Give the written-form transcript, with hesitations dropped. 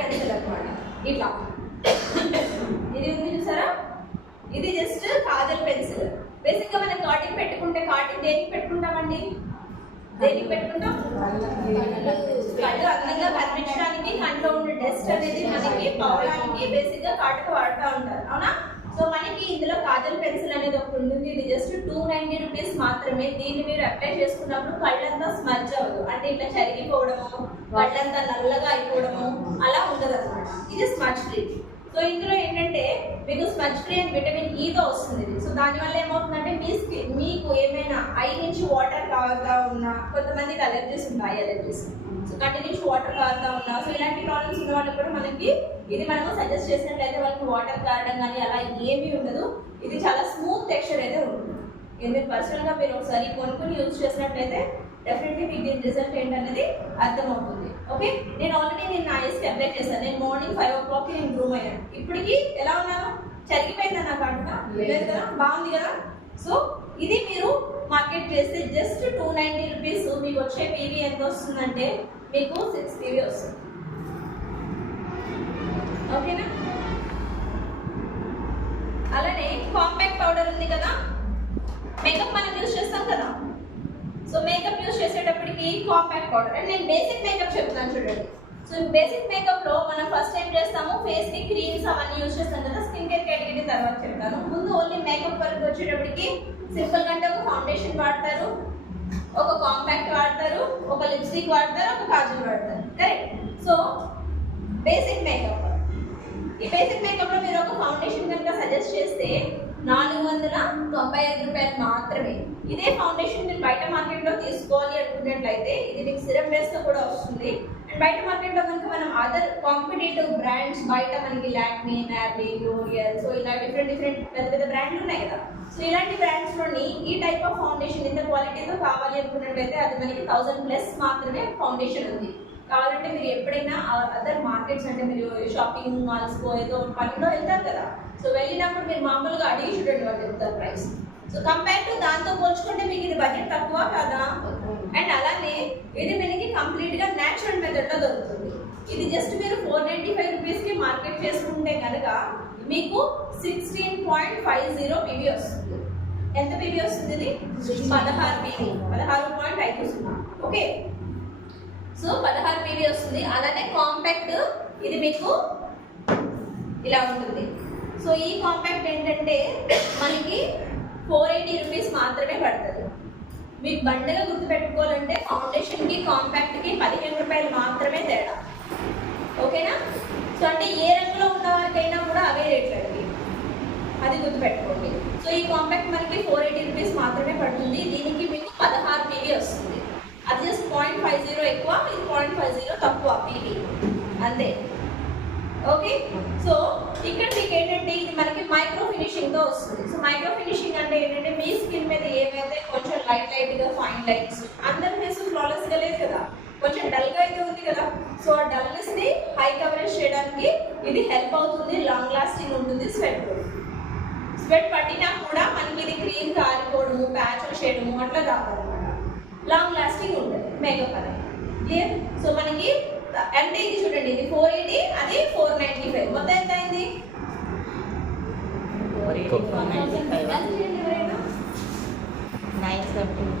Pencil అన్నమాట. ఇట్లా ఇది ఉంది చూసారా, ఇది జస్ట్ కాజల్ పెన్సిల్. బేసిక్ గా మనం కాటింగ్ పెట్టుకుంటే కాటింగ్ దేనికి పెట్టుకుంటామండి? దేనికి పెట్టుకుంటాం? కళ్ళు అందంగా కనిపించడానికి, కంట్లో ఉన్న డస్ట్ అనేది మనకి పోవడానికి బేసిక్ గా కాటుకు వాడుతూ ఉంటారు, అవునా? సో మనకి ఇందులో కాజల్ పెన్సిల్ అనేది ఒకటి ఉంటుంది. ఇది జస్ట్ 290 రూపీస్ మాత్రమే. దీన్ని మీరు అప్లై చేసుకున్నప్పుడు కళ్ళంతా స్మజ్ అవ్వదు, అంటే ఇట్లా చరిగిపోవడము, కళ్ళంతా నల్లగా అయిపోవడము అలా ఉండదు అనమాట. ఇది స్మజ్ ఫ్రీ. సో ఇందులో ఏంటంటే మీకు స్మజ్ ఫ్రీ అండ్ విటమిన్ ఈతో వస్తుంది. సో దానివల్ల ఏమవుతుందంటే మీ స్కిన్, మీకు ఏమైనా ఐ నుంచి వాటర్ కారుతా ఉన్నా, కొంతమందికి అలర్జీస్ ఉంటాయి, అలర్జీస్, సో కంటి నుంచి వాటర్ కారుతా ఉన్నా, సో ఇలాంటి ప్రాబ్లమ్స్ ఉన్న వాళ్ళకి కూడా మనకి ఇది మనము సజెస్ట్ చేసినట్లయితే వాళ్ళకి వాటర్ కారడం కానీ అలా ఏమీ ఉండదు. ఇది చాలా స్మూత్ టెక్స్చర్ అయితే ఉంటుంది. ఇది మీరు పర్సనల్గా మీరు ఒకసారి కొనుక్కొని యూజ్ చేసినట్లయితే డెఫినెట్లీ మీకు దీని రిజల్ట్ ఏంటనేది అర్థమవుతుంది. ఓకే, నేను ఆల్రెడీ నేను నా ఐస్కి అప్లై చేశాను. నేను మార్నింగ్ 5 o'clock నేను గ్రూమ్ అయ్యాను. ఇప్పటికి ఎలా ఉన్నాను? చరిగిపోయిందా నాకు అంటున్నా? లేదు కదా, బాగుంది కదా. సో ఇది మీరు మార్కెట్ చేస్తే జస్ట్ 290 రూపీస్. మీకు వచ్చే పీవీ ఎంత వస్తుందంటే మీకు 6 పీవీ వస్తుంది. ఓకేనా? అలానే కాంపాక్ట్ పౌడర్ ఉంది కదా, మేకప్ మనం యూజ్ చేస్తాం కదా. సో మేకప్ యూజ్ చేసేటప్పటికి కాంపాక్ట్ పౌడర్ అండ్ నేను బేసిక్ మేకప్ చెప్తాను చూడండి. సో బేసిక్ మేకప్ లో మనం ఫస్ట్ ఏం చేస్తాము, ఫేస్ కి క్రీమ్స్ అవన్నీ యూజ్ చేస్తాం కదా. స్కిన్ కేర్ కేటగిరీ తర్వాత చెప్తాను. ముందు ఓన్లీ మేకప్ వరకు వచ్చేటప్పటికి సింపుల్ గా అంటే ఒక ఫౌండేషన్ వాడతారు, ఒక కాంపాక్ట్ వాడతారు, ఒక లిప్స్టిక్ వాడతారు, ఒక కాజల్ వాడతారు, కరెక్ట్? సో బేసిక్ మేకప్, ఈ బేసిక్ మేకప్ లో మీరు ఒక ఫౌండేషన్ కనుక సజెస్ట్ చేస్తే 495 రూపాయలు మాత్రమే. ఇదే ఫౌండేషన్ మీరు బయట మార్కెట్ లో తీసుకోవాలి అనుకున్నట్లయితే ఇది మీకు సిరం బేస్ తో కూడా వస్తుంది. అండ్ బయట మార్కెట్ లో కనుక మనం అదర్ కాంపిటేటివ్ బ్రాండ్స్, బయట మనకి లాక్మీ, మ్యార్లీ, లోరియల్, సో ఇలా డిఫరెంట్ పెద్ద పెద్ద బ్రాండ్లు ఉన్నాయి కదా. సో ఇలాంటి బ్రాండ్స్ లోని ఈ టైప్ ఆఫ్ ఫౌండేషన్ ఇంత క్వాలిటీతో కావాలి అనుకున్నట్లయితే అది మనకి 1000+ మాత్రమే ఫౌండేషన్ ఉంది. కావాలంటే మీరు ఎప్పుడైనా అదర్ మార్కెట్స్, అంటే మీరు షాపింగ్ మాల్స్కో ఏదో పనిలో వెళ్తారు కదా, సో వెళ్ళినప్పుడు మీరు మామూలుగా అడిగి చూడండి వాళ్ళు చెప్తారు ప్రైస్. సో కంపేర్ టు దాంతో పోల్చుకుంటే మీకు ఇది బడ్జెట్ తక్కువ కదా. అండ్ అలానే ఇది మనకి కంప్లీట్ గా న్యాచురల్ మెథడ్ లో దొరుకుతుంది. ఇది జస్ట్ మీరు 495 రూపీస్ కి మార్కెట్ చేసుకుంటే కనుక మీకు 16.50 పీవీ వస్తుంది. ఎంత పీవీ వస్తుంది? ఇది 16 పీవీ, 16.50. ఓకే, సో 16 పీవీ వస్తుంది. అలానే కాంపాక్ట్ ఇది మీకు ఇలా ఉంటుంది. సో ఈ కాంపాక్ట్ ఏంటంటే మనకి 480 రూపీస్ మాత్రమే పడుతుంది. మీకు బండగా గుర్తుపెట్టుకోవాలంటే ఫౌండేషన్ కి కాంపాక్ట్ కి 15 రూపాయలు మాత్రమే తేడా. ఓకేనా? సో అంటే ఏ రంగులో ఉన్న వారికైనా కూడా అవే రేట్లు అండి, అది గుర్తుపెట్టుకోండి. సో ఈ కాంపాక్ట్ మనకి 480 రూపీస్ మాత్రమే పడుతుంది. దీనికి మీకు 16 పీవీ వస్తుంది. అది జస్ట్ 0.50 ఎక్కువ, ఇది 0.50 తక్కువ పీవీ, అంతే. ఓకే, సో ఇక్కడ మీకు ఏంటంటే ఇది మనకి మైక్రో ఫినిషింగ్ తో వస్తుంది. సో మైక్రో ఫినిషింగ్ అంటే ఏంటంటే మీ స్కిన్ మీద ఏవైతే కొంచెం లైట్ గా ఫైన్ లైన్స్, అందరి ఫేస్ ఫ్లాలెస్ గా లేదు కదా, కొంచెం డల్ గా అయితే ఉంది కదా. సో ఆ డల్నెస్ ని హై కవరేజ్ చేయడానికి ఇది హెల్ప్ అవుతుంది. లాంగ్ లాస్టింగ్ ఉంటుంది. స్వెట్ పట్టినా కూడా మనకి ఇది క్రీమ్ కారిపోవడము, ప్యాచ్లు చేయడము అట్లా కాదనమాట. లాంగ్ లాస్టింగ్ ఉంటుంది మేకప్ అనేది. క్లియర్? సో మనకి అంటే ఇది చూడండి, ఇది 480, అది 495, మొత్తం ఎంత అయింది? 970